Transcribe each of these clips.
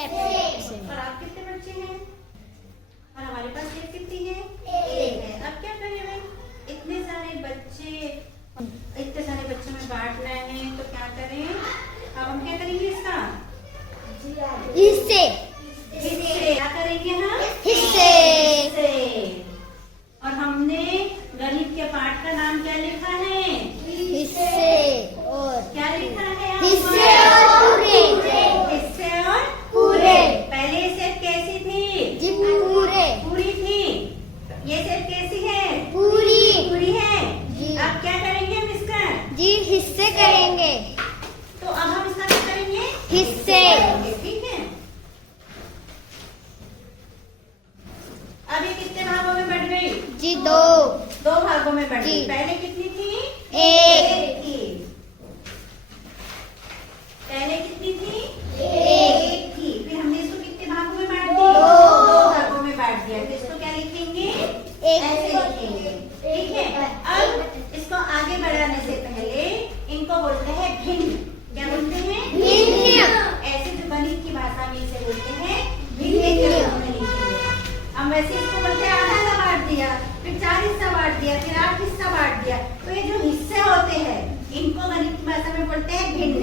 F और आप कितने बच्चे हैं? और हमारे पास सेब कितनी है? एक है। अब क्या करें भाई? इतने सारे बच्चों में बांटना है तो क्या करें? अब हम क्या करेंगे इसका? हिस्से हिस्से। क्या करेंगे हम? हिस्से। और हमने गणित के पाठ का नाम क्या लिखा है? हिस्से और क्या लिखा है? हिस्से और पूरे। हिस्से और पूरे। पहले सेब कैसी थी? जी पूरे। पूरी थी। ये सेब कैसी है? पूरी। पूरी है जी। अब क्या करेंगे हम इसका? जी हिस्से करेंगे। तो अब हम इसका क्या करेंगे? हिस्से। ठीक है। अब ये कितने भागों में बढ़ गई? जी दो भागों में बढ़ गई। जी। पहले कितनी थी? एक थी। पहले कितनी थी? एक थी। फिर हमने इसको कितने भागों में बांट दिया? दो भागों में बांट दिया। फिर इसको क्या लिखेंगे? एक ऐसे लिखेंगे। ठीक है। अब इसको आगे बढ़ाने से पहले इनको बोलते हैं भिन्न। क्या बोलते हैं? भिन्न। ऐसे जो गणित की भाषा में इसे बोलते हैं भिन्न के रूप में लिखेंगे। हम वैसे इसको बोलते हैं आधा हिस्सा बांट दिया, फिर 4 हिस्सा बांट दिया, फिर 8 हिस्सा बांट दिया। तो ये जो हिस्से होते हैं इनको गणित की भाषा में बोलते हैं भिन्न।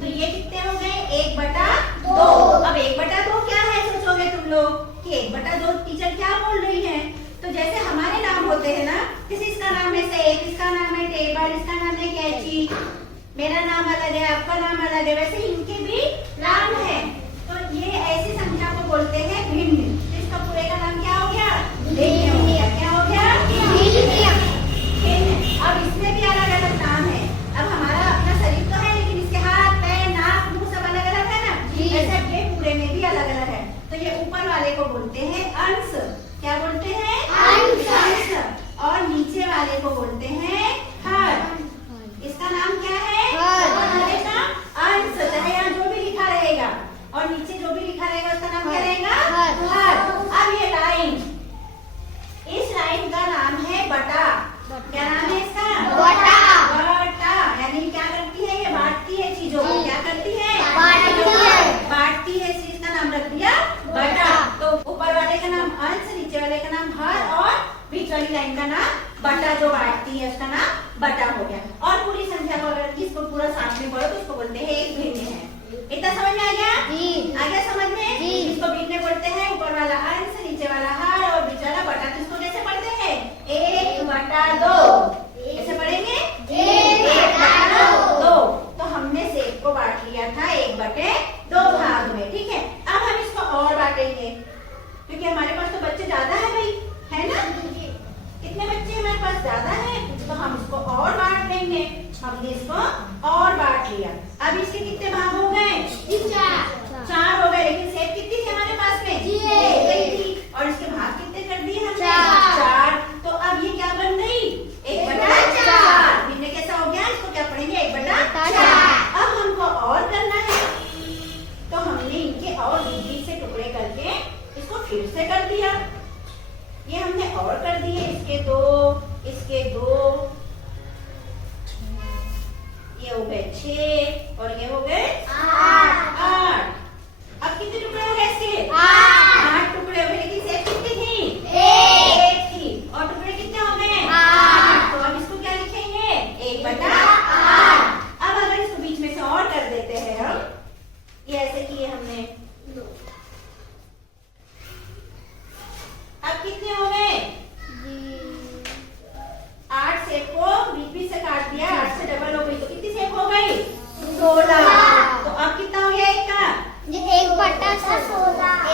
तो ये कितने हो गए? 1/2। अब 1/2 क्या है सोचोगे तुम लोग कि 1/2 टीचर क्या बोल रही है? तो जैसे हमारे नाम होते हैं ना, किसी इसका नाम है सेब, इसका नाम है टेबल, इसका नाम है कैंची, मेरा नाम अलग है, आपका नाम अलग है, वैसे इनके भी नाम है। तो ये ऐसी संख्या को बोलते हैं भिन्न। तो इसका पूरे का नाम क्या हो गया? भिन्न हो गया। क्या हो गया? भिन्न। अब इसमें भी अलग अलग नाम है। अब हमारा अपना शरीर तो है लेकिन इसके हाथ पैर नाक मुंह सब अलग अलग है ना, ऐसे ये पूरे में भी अलग अलग है। तो ये ऊपर वाले को बोलते हैं अंश। क्या बोलते हैं? अंश। और नीचे वाले को बोलते हैं हर। इसका नाम क्या है? हर का अंश। चाहे यहाँ जो भी लिखा रहेगा और नीचे जो भी लिखा रहेगा उसका नाम क्या रहेगा? हर। अब ये लाइन, इस लाइन का नाम है बटा। क्या नाम है इसका? बटा। यानी क्या करती है? ये बांटती है चीजों को। क्या करती है? बांटती है। चीज का नाम रख दिया बटा। तो ऊपर वाले का नाम अंश, नीचे वाले का नाम हर और बीच वाली लाइन का नाम बटा। जो बांटती है उसका नाम बटा हो गया। और पूरी संख्या को अगर इसको पूरा साथ में पढ़ो तो उसको बोलते हैं एक भिन्न है। इतना समझ में आ गया? आ गया समझ में? इसको भिन्न बोलते हैं। ऊपर वाला अंश, नीचे वाला हर और बीच वाला बटा। तो इसको कैसे पढ़ते हैं? 1/2 ऐसे पढ़ेंगे? 1/2। तो हमने सेब को बांट लिया था 1/2 भाग में। ठीक है। अब हम इसको और बांटेंगे क्योंकि हमारे पास तो बच्चे ज्यादा है भाई, है ना? कितने बच्चे हमारे पास ज्यादा है तो हम इसको और बांट देंगे। हमने इसको और बांट लिया। अब इसके कितने भाग हो गए? 4 हो गए। लेकिन सेब कितनी थी हमारे पास में? एक थी। और इसके भाग कितने कर दिए हमने? 4। तो अब ये क्या बन गई? 1/4। भिन्न कैसा हो गया? इसको क्या पढ़ेंगे? 1/4। अब हमको और करना है तो हमने इनके और बीच से टुकड़े करके इसको फिर से कर दिया। ये हमने और कर दिए। इसके 2, इसके 2, ये हो गए 6 और ये हो गए 8। अब कितने टुकड़े हो गए इसके? 8 टुकड़े हो गए। लेकिन सेब कितनी थी? एक थी। और टुकड़े कितने हो गए? 8। तो अब इसको क्या लिखेंगे? 1/8। अब अगर इसको बीच में से और कर देते हैं हम, ये ऐसे किए हमने, अब कितने हो गए? 8 सेब को बीच से काट दिया, 8 से डबल हो गई तो कितनी सेब हो गई? 16। तो अब कितना हो गया? 1 का 1/16।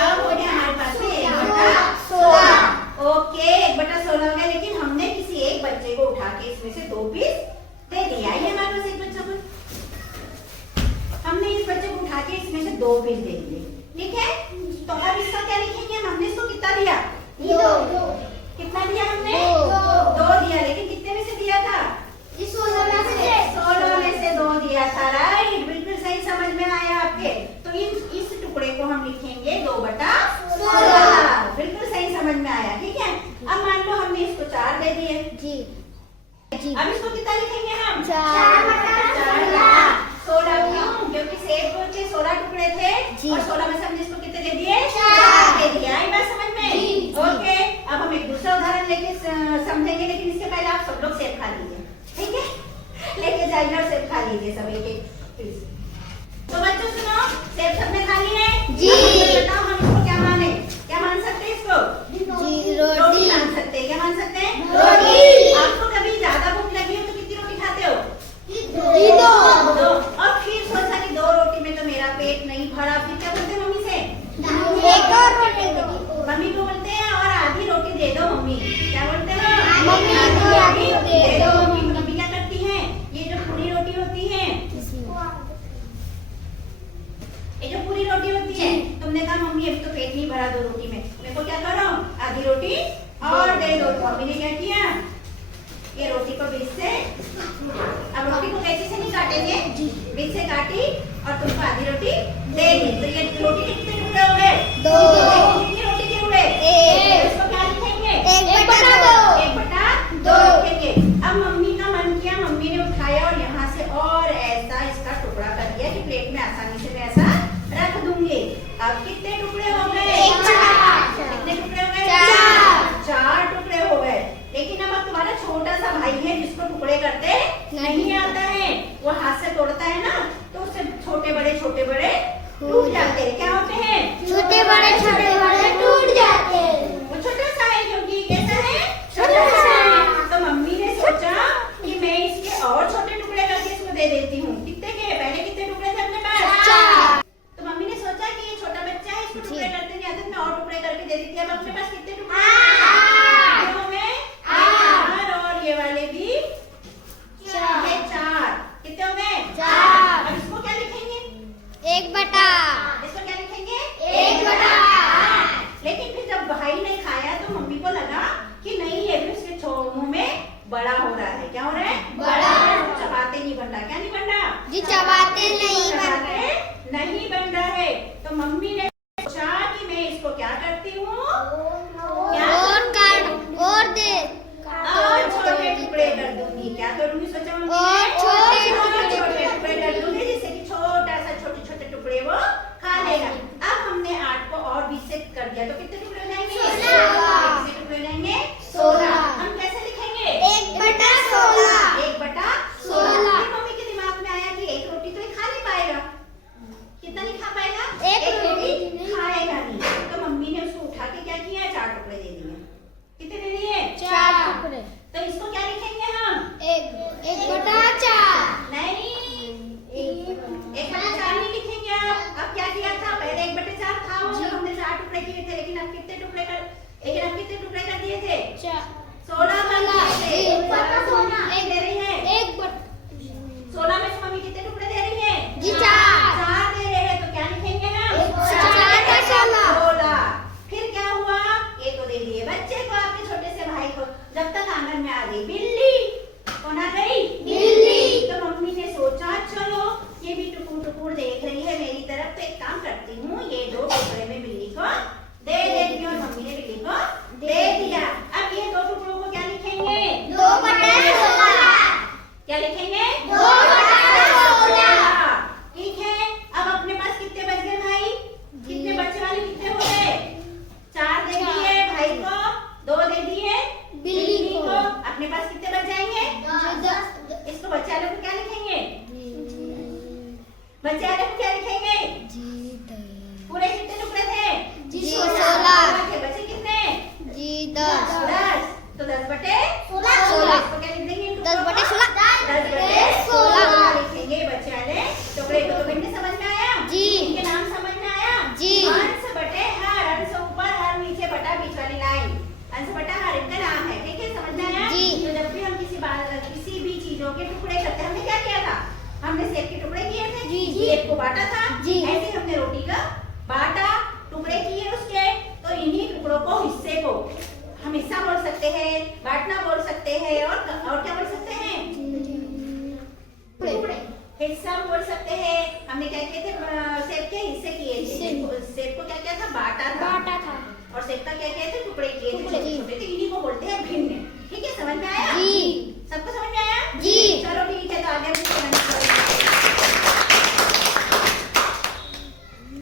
अब हो गया हमारे पास में 1/16। ओके, 1/16 हो गया। लेकिन हमने किसी एक बच्चे को उठा के इसमें से 2 पीस दे दिया। ये हमारे पास एक बच्चा को हमने इस बच्चे को उठा के इसमें से 2 पीस दे दिए। ठीक है। तो अब इसका क्या लिखेंगे? हमने इसको कितना दिया? 2। कितना दिया हमने? 2 दिया। लेकिन कितने में से दिया था? 16 में से 2 दिया था। राइट, बिल्कुल सही समझ में आया आपके। तो इस टुकड़े को हम लिखेंगे 2/16। बिल्कुल सही समझ में आया। ठीक है। अब मान लो हमने इसको 4 दे दिए। अब इसको कितना लिखेंगे हम? 4/16। 16। क्यों? क्योंकि सेब के 16 टुकड़े थे जी। और 16 में से हमने इसको सेब सबने खा लिए? जी। बताओ हम इसको क्या माने? क्या मान सकते हैं इसको? जी रोटी मान सकते हैं। क्या मान सकते हैं? रोटी। आपको कभी ज्यादा भूख लगी हो तो कितनी रोटी खाते हो? दो। और फिर सोचा कि 2 रोटी में तो मेरा पेट नहीं भरा, फिर क्या बोलते हैं मम्मी से? एक और रोटी दो। मम्मी को बोलते हैं और आधी रोटी दे दो मम्मी। क्या बोलते हैं? मम्मी को आधी दे दे दो दो। मम्मी। मम्मी क्या करती है? ये जो पूरी रोटी होती है, ये जो पूरी रोटी होती है, तुमने कहा मम्मी अभी तो पेट नहीं भरा 2 रोटी में, मेरे को क्या करो? आधी रोटी और दे दो। तो मम्मी ने क्या किया? ये रोटी को बीच से, अब रोटी को कैसे से नहीं काटेंगे, बीच से काटी और तुमको आधी रोटी दे दी। तो ये रोटी के कितने टुकड़े हो गए? 2। कितनी रोटी के हुए? एक। इसको क्या लिखेंगे? 1/2। 1/2 लिखेंगे। अब मम्मी का मन किया, मम्मी ने उठाया और यहाँ से और ऐसा इसका टुकड़ा कर दिया कि प्लेट में आसानी से मैं ऐसा रख दूंगी। अब कितने टुकड़े हो गए? 4। कितने टुकड़े हो गए? 4। 4 टुकड़े हो गए। लेकिन अब तुम्हारा छोटा सा भाई है जिसको टुकड़े करते नहीं आता है, वो हाथ से तोड़ता है ना, तो उससे छोटे बड़े टूट जाते हैं। क्या होते हैं? छोटे बड़े टूट जाते हैं। वो छोटा सा है क्योंकि कैसा है? छोटा सा है। तो मम्मी ने सोचा कि मैं इसके और छोटे टुकड़े करके इसको दे देती हूँ। कितने के? पहले कितने टुकड़े थे अपने पास? 4। तो मम्मी ने सोचा कि ये छोटा बच्चा है, इसको टुकड़े करते नहीं आते, मैं और टुकड़े करके दे देती। अब अपने पास कितने टुकड़े हैं? 4 और ये वाले भी 4। कितने हो गए? 4। अब इसको क्या लिखेंगे? 1/8। इसको क्या लिखेंगे? 1/8। लेकिन फिर जब भाई ने खाया तो मम्मी को लगा कि नहीं, ये भी उसके मुंह में बड़ा हो रहा है। क्या हो रहा है? बड़ा। चबाते नहीं बन रहा। क्या नहीं बन रहा? जी चबाते नहीं बन रहे। नहीं बन रहा है। तो मम्मी ने सोचा कि मैं इसको क्या करती हूँ? और दे और छोटे टुकड़े कर दूंगी। क्या करूंगी सोचा मम्मी ने? और छोटे छोटे टुकड़े कर दूंगी जिससे कि छोटा सा छोटे टुकड़े वो खा लेगा। अब हमने 8 को और 20 से कर दिया तो कितने टुकड़े हो जाएंगे? 16। कितने टुकड़े हो जाएंगे? 16। हम कैसे लिखेंगे? 1/16। 1/16। मम्मी के दिमाग में आया कि एक रोटी तो ये खा नहीं पाएगा। कितना नहीं खा पाएगा? एक रोटी खाएगा नहीं। तो मम्मी ने उसको उठा के क्या किया? 4 टुकड़े दे दिए। कितने दे दिए? 4 टुकड़े। तो इसको क्या लिखेंगे हम? 1/4। नहीं, 1/4 नहीं लिखेंगे। अब क्या किया था? पहले 1/4 था वो जब हमने 4 टुकड़े किए थे, लेकिन अब कितने टुकड़े कर दिए थे? 16 कर दिए थे। 16 दे रही है। 16 में से मम्मी कितने टुकड़े दे रही है? जी 4। 4 दे रहे हैं। तो क्या लिखेंगे हम? 4/16। फिर क्या हुआ? ये तो दे दिए बच्चे को, आपके छोटे से भाई को। जब तक आंगन में आ गई बिल्ली। कौन आ गई? बिल्ली। तो मम्मी ने सोचा चलो ये भी टुकुर देख रही है मेरी तरफ, तो एक काम करती हूँ, ये 2 टुकड़े में बिल्ली को दे देती हूँ। मम्मी ने बिल्ली को दे दिया। अब ये 2 टुकड़ों को क्या लिखेंगे? 2/16। क्या लिखेंगे? 2/16। ठीक है। अब अपने पास कितने बच गए भाई? कितने बच्चे वाले कितने हो गए? 4 दे दिए भाई को, 2 दे दिए बिल्ली को। अपने पास कितने बच जाएंगे? 10। इसको बच्चे वाले को क्या लिखेंगे? बच्चे वाले को क्या लिखेंगे? पूरे कितने टुकड़े थे? जी 16। बचे कितने? जी 10। 10। तो 10/16। 16। इसको क्या लिख देंगे? 10/16। 10/16 लिखेंगे बच्चे वाले टुकड़े को। तो कितने समझ में आया? जी। इनके नाम समझ में आया? जी। अंश बटे हर, अंश ऊपर, हर नीचे, बटा बीच वाली लाइन। अंश बटा हर इनका नाम है। ठीक है, समझ में आया? जी। तो जब भी हम किसी भी चीजों के टुकड़े करते हैं, हमने क्या किया था? हमने सेब के टुकड़े किए थे। जी। सेब को बांटा था। जी। ऐसे हमने रोटी का बांटा, टुकड़े किए उसके। तो इन्हीं टुकड़ों को, हिस्से को हम हिस्सा बोल सकते हैं, बांटना बोल सकते हैं, और क्या